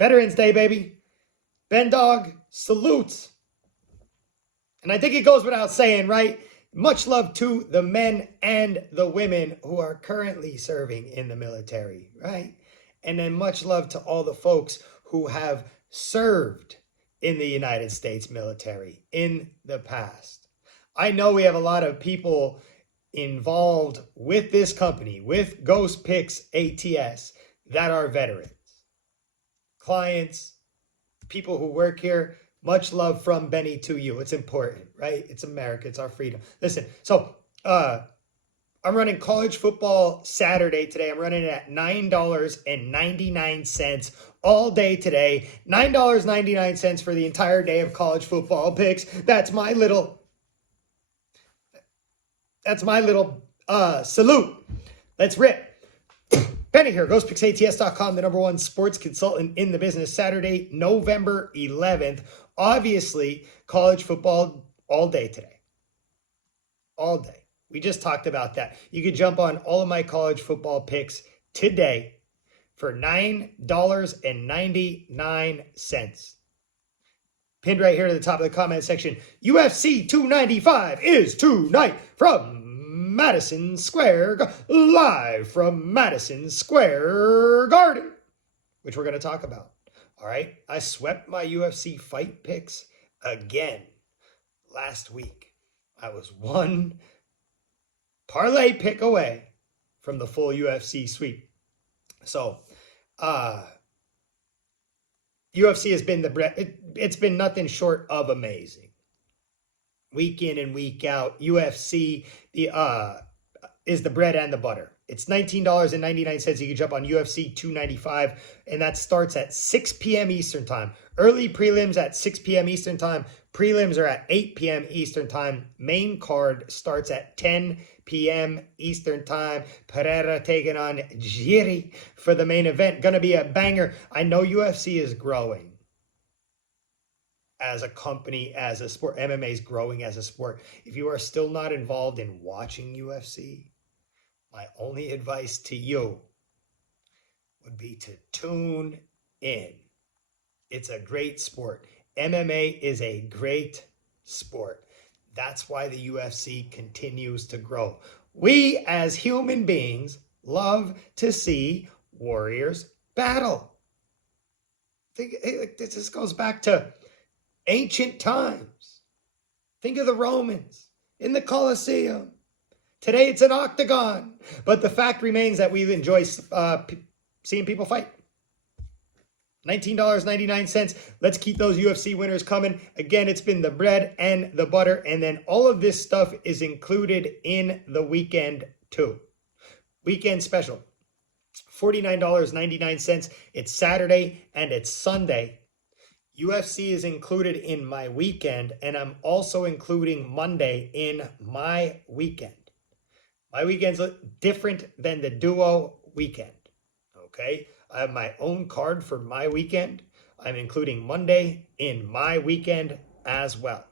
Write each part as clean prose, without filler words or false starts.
Veterans Day, baby. Ben Dog salutes. And I think it goes without saying, right? Much love to the men and the women who are currently serving in the military, right? And then much love to all the folks who have served in the United States military in the past. I know we have a lot of people involved with this company, with Ghost Picks ATS, that are veterans. Clients, people who work here, much love from Benny to you. It's important, right? It's America. It's our freedom. Listen, so I'm running college football Saturday today. I'm running it at $9.99 all day today. $9.99 for the entire day of college football picks. That's my little salute. Let's rip. Benny here, GhostPicksATS.com, the #1 sports consultant in the business. Saturday, November 11th. Obviously, college football all day today. All day. We just talked about that. You could jump on all of my college football picks today for $9.99. Pinned right here to the top of the comment section. UFC 295 is tonight from Madison Square, live from Madison Square Garden, which we're going to talk about. All right. I swept my UFC fight picks again last week. I was one parlay pick away from the full UFC sweep. So, UFC has been it's been nothing short of amazing. Week in and week out, UFC is the bread and the butter. It's $19.99. You can jump on UFC 295, and that starts at 6 p.m. Eastern Time. Early prelims at 6 p.m. Eastern Time. Prelims are at 8 p.m. Eastern Time. Main card starts at 10 p.m. Eastern Time. Pereira taking on Jiri for the main event. Going to be a banger. I know UFC is growing as a company, as a sport. MMA is growing as a sport. If you are still not involved in watching UFC, my only advice to you would be to tune in. It's a great sport. MMA is a great sport. That's why the UFC continues to grow. We, as human beings, love to see warriors battle. This goes back to ancient times. Think of the Romans in the Colosseum. Today it's an octagon, but the fact remains that we enjoy seeing people fight. $19.99. Let's keep those UFC winners coming. Again, it's been the bread and the butter, and then all of this stuff is included in the weekend too. Weekend special, $49.99. It's Saturday and it's Sunday. UFC is included in my weekend, and I'm also including Monday in my weekend. My weekend's different than the duo weekend, okay? I have my own card for my weekend. I'm including Monday in my weekend as well,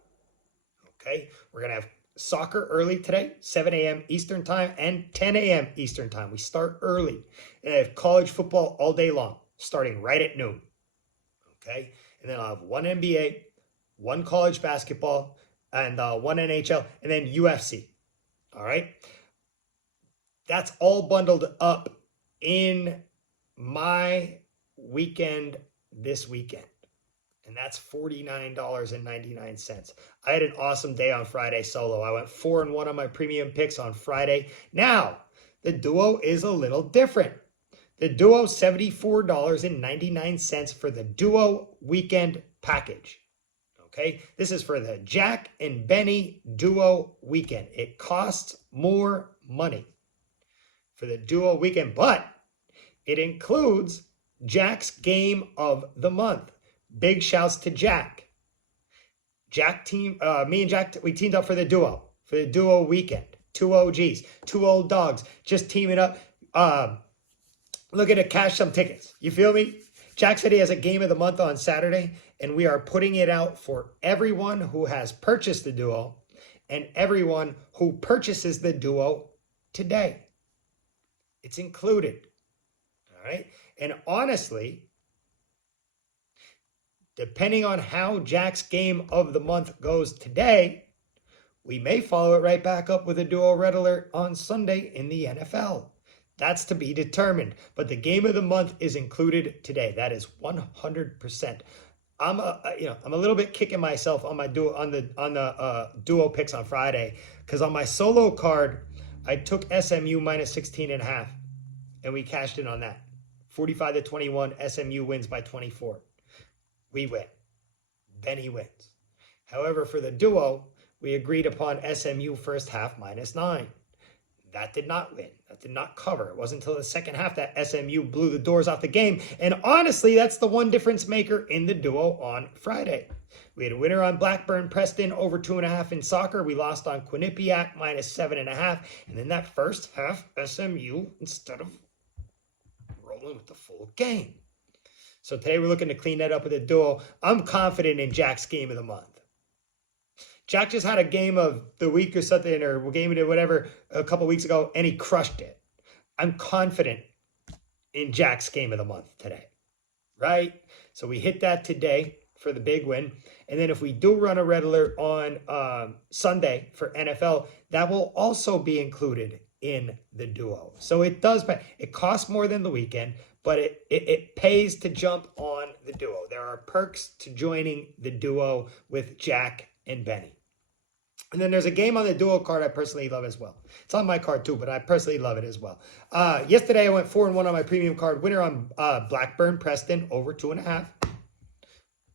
okay? We're going to have soccer early today, 7 a.m. Eastern Time and 10 a.m. Eastern Time. We start early. And I have college football all day long, starting right at noon, okay? And then I'll have one NBA, one college basketball, and one NHL, and then UFC. All right? That's all bundled up in my weekend this weekend. And that's $49.99. I had an awesome day on Friday solo. I went 4-1 on my premium picks on Friday. Now, the duo is a little different. The duo, $74.99 for the duo weekend package. Okay, this is for the Jack and Benny duo weekend. It costs more money for the duo weekend, but it includes Jack's game of the month. Big shouts to Jack. Me and Jack, we teamed up for the duo weekend. Two OGs, two old dogs, just teaming up. Looking to cash some tickets. You feel me? Jack said he has a game of the month on Saturday, and we are putting it out for everyone who has purchased the duo and everyone who purchases the duo today. It's included. All right. And honestly, Depending on how Jack's game of the month goes today, we may follow it right back up with a duo red alert on Sunday in the NFL. That's to be determined. But the game of the month is included today. That is 100%. I'm a little bit kicking myself on my duo on the duo picks on Friday, because on my solo card I took SMU minus 16.5 and we cashed in on that. 45-21, SMU wins by 24. We win. Benny wins. However, for the duo, we agreed upon SMU first half minus 9. That did not win. That did not cover. It wasn't until the second half that SMU blew the doors off the game. And honestly, that's the one difference maker in the duo on Friday. We had a winner on Blackburn Preston over 2.5 in soccer. We lost on Quinnipiac minus 7.5. And in that first half, SMU, instead of rolling with the full game. So today we're looking to clean that up with a duo. I'm confident in Jack's game of the month. Jack just had a game of the week or something, or game of whatever, a couple weeks ago, and he crushed it. I'm confident in Jack's game of the month today, right? So we hit that today for the big win. And then if we do run a red alert on Sunday for NFL, that will also be included in the duo. So it does pay. It costs more than the weekend, but it pays to jump on the duo. There are perks to joining the duo with Jack and Benny. And then there's a game on the duo card I personally love as well. It's on my card too, but I personally love it as well. Yesterday I went 4-1 on my premium card. Winner on Blackburn Preston over 2.5.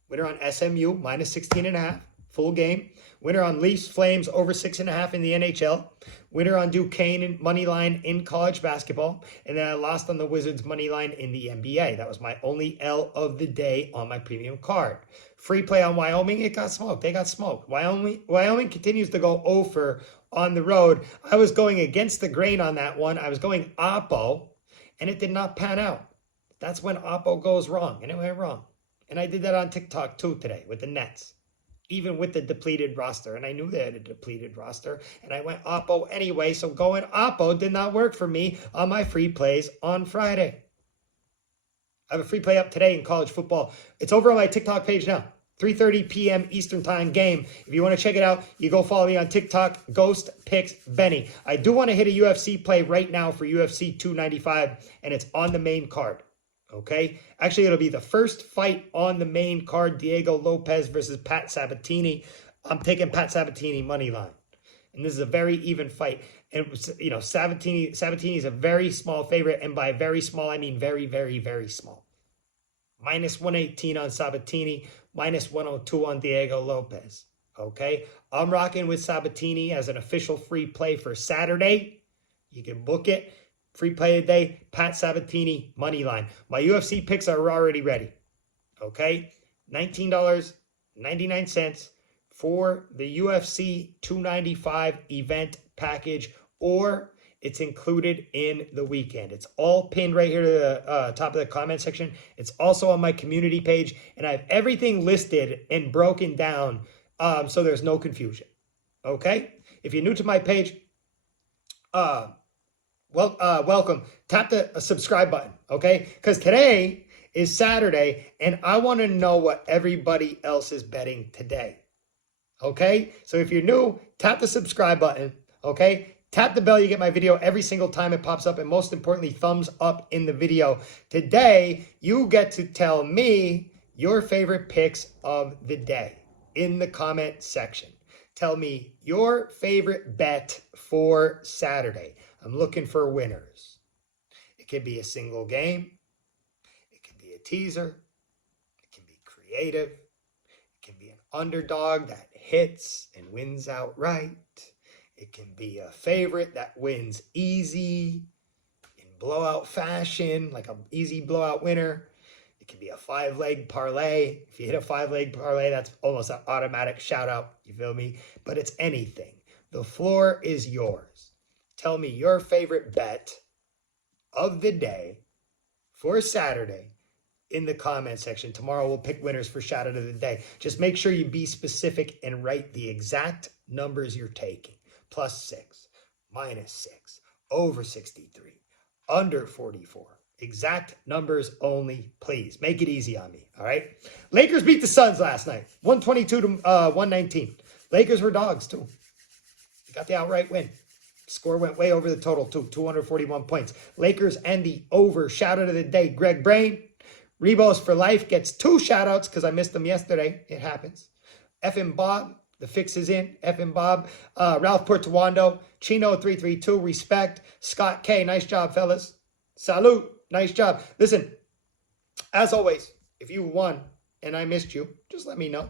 Winner on SMU minus 16.5. Full game. Winner on Leafs Flames over 6.5 in the NHL. Winner on Duquesne money line in college basketball. And then I lost on the Wizards money line in the NBA. That was my only L of the day on my premium card. Free play on Wyoming, it got smoked. They got smoked. Wyoming continues to go over on the road. I was going against the grain on that one. I was going Oppo, and it did not pan out. That's when Oppo goes wrong, and it went wrong. And I did that on TikTok too today with the Nets, even with the depleted roster. And I knew they had a depleted roster, and I went Oppo anyway. So going Oppo did not work for me on my free plays on Friday. I have a free play up today in college football. It's over on my TikTok page now. 3:30 p.m. Eastern Time game. If you want to check it out, you go follow me on TikTok, Ghost Picks Benny. I do want to hit a UFC play right now for UFC 295, and it's on the main card. Okay? Actually, it'll be the first fight on the main card, Diego Lopez versus Pat Sabatini. I'm taking Pat Sabatini money line. And this is a very even fight. And, you know, Sabatini is a very small favorite. And by very small, I mean very, very, very small. Minus 118 on Sabatini, minus 102 on Diego Lopez. Okay? I'm rocking with Sabatini as an official free play for Saturday. You can book it. Free play today, Pat Sabatini, money line. My UFC picks are already ready. Okay? $19.99 for the UFC 295 event package, or it's included in the weekend. It's all pinned right here to the top of the comment section. It's also on my community page, and I have everything listed and broken down so there's no confusion. Okay? If you're new to my page, welcome. Tap the subscribe button, okay? Because today is Saturday, and I want to know what everybody else is betting today. Okay? So if you're new, tap the subscribe button, okay? Tap the bell, you get my video every single time it pops up, and most importantly, thumbs up in the video. Today, you get to tell me your favorite picks of the day in the comment section. Tell me your favorite bet for Saturday. I'm looking for winners. It could be a single game. It could be a teaser. It can be creative. It can be an underdog that hits and wins outright. It can be a favorite that wins easy in blowout fashion, like an easy blowout winner. It can be a 5-leg parlay. If you hit a 5-leg parlay, that's almost an automatic shout out. You feel me? But it's anything. The floor is yours. Tell me your favorite bet of the day for Saturday in the comment section. Tomorrow we'll pick winners for shout out of the day. Just make sure you be specific and write the exact numbers you're taking. +6, -6, over 63, under 44, Exact numbers only, please. Make it easy on me, all right? Lakers beat the Suns last night, 122 to 119. Lakers were dogs, too. They got the outright win. Score went way over the total, too, 241 points. Lakers and the over. Shout out of the day, Greg Brain. Rebos for Life gets 2 shout-outs because I missed them yesterday. It happens. F.M. Bob, the fix is in. F.M. Bob. Ralph Portuando. Chino332, respect. Scott K, nice job, fellas. Salute. Nice job. Listen, as always, if you won and I missed you, just let me know.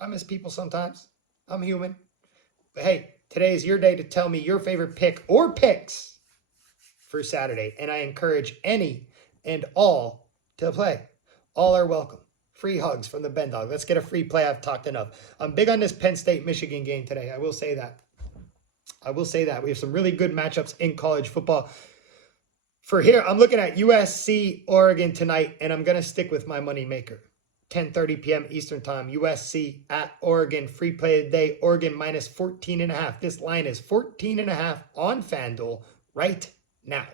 I miss people sometimes. I'm human. But hey, today is your day to tell me your favorite pick or picks for Saturday. And I encourage any and all to play. All are welcome. Free hugs from the Ben Dog. Let's get a free play. I've talked enough. I'm big on this Penn State-Michigan game today. I will say that. We have some really good matchups in college football. For here, I'm looking at USC, Oregon tonight, and I'm going to stick with my money maker. 10:30 p.m. Eastern Time, USC at Oregon. Free play of the day, Oregon minus 14.5. This line is 14.5 on FanDuel right now.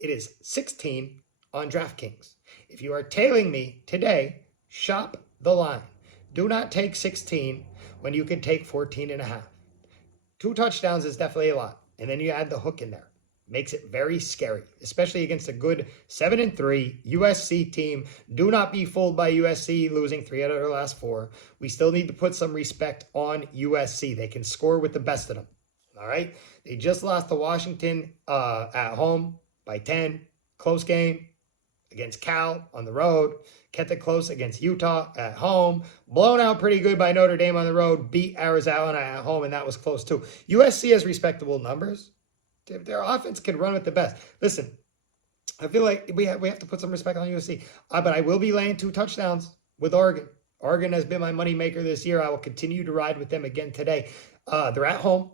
It is 16 on DraftKings. If you are tailing me today, shop the line. Do not take 16 when you can take 14.5. 2 touchdowns is definitely a lot. And then you add the hook in there. Makes it very scary, especially against a good 7-3 USC team. Do not be fooled by USC losing 3 out of their last 4. We still need to put some respect on USC. They can score with the best of them. All right. They just lost to Washington at home by 10. Close game against Cal on the road. Kept it close against Utah at home. Blown out pretty good by Notre Dame on the road. Beat Arizona at home, and that was close too. USC has respectable numbers. Their offense can run with the best. Listen, I feel like we have to put some respect on USC. But I will be laying 2 touchdowns with Oregon. Oregon has been my money maker this year. I will continue to ride with them again today. They're at home.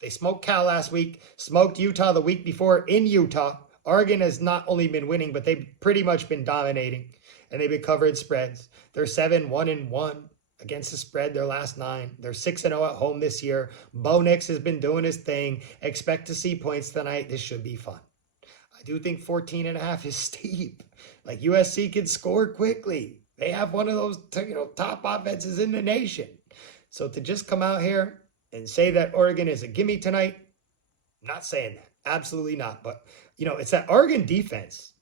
They smoked Cal last week. Smoked Utah the week before in Utah. Oregon has not only been winning, but they've pretty much been dominating. And they've been covering spreads. They're 7-1-1. Against the spread, their last 9. They're 6-0 at home this year. Bo Nix has been doing his thing. Expect to see points tonight. This should be fun. I do think 14.5 is steep. Like USC can score quickly. They have one of those top offenses in the nation. So to just come out here and say that Oregon is a gimme tonight, I'm not saying that. Absolutely not. But, it's that Oregon defense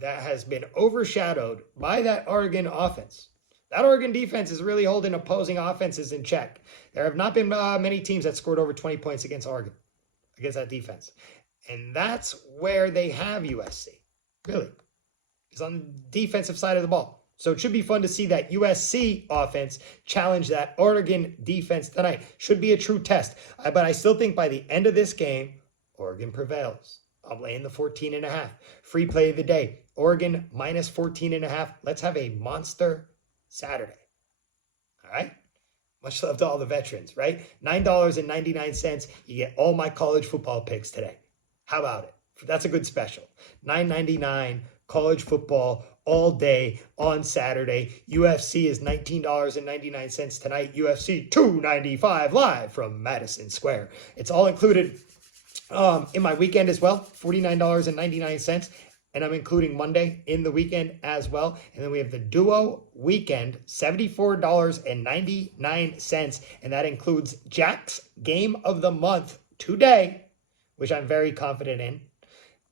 that has been overshadowed by that Oregon offense. That Oregon defense is really holding opposing offenses in check. There have not been many teams that scored over 20 points against Oregon, against that defense. And that's where they have USC, really. It's on the defensive side of the ball. So it should be fun to see that USC offense challenge that Oregon defense tonight. Should be a true test. But I still think by the end of this game, Oregon prevails. I'm laying the 14.5. Free play of the day. Oregon minus 14.5. Let's have a monster Saturday. All right. Much love to all the veterans, right? $9.99. You get all my college football picks today. How about it? That's a good special. $9.99 college football all day on Saturday. UFC is $19.99 tonight. UFC 295 live from Madison Square. It's all included in my weekend as well. $49.99. And I'm including Monday in the weekend as well. And then we have the Duo Weekend, $74.99. And that includes Jack's Game of the Month today, which I'm very confident in.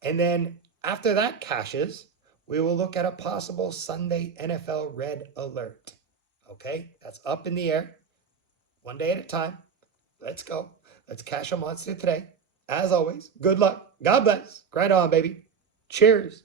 And then after that cashes, we will look at a possible Sunday NFL Red Alert. Okay? That's up in the air. One day at a time. Let's go. Let's cash a monster today. As always, good luck. God bless. Grind on, baby. Cheers.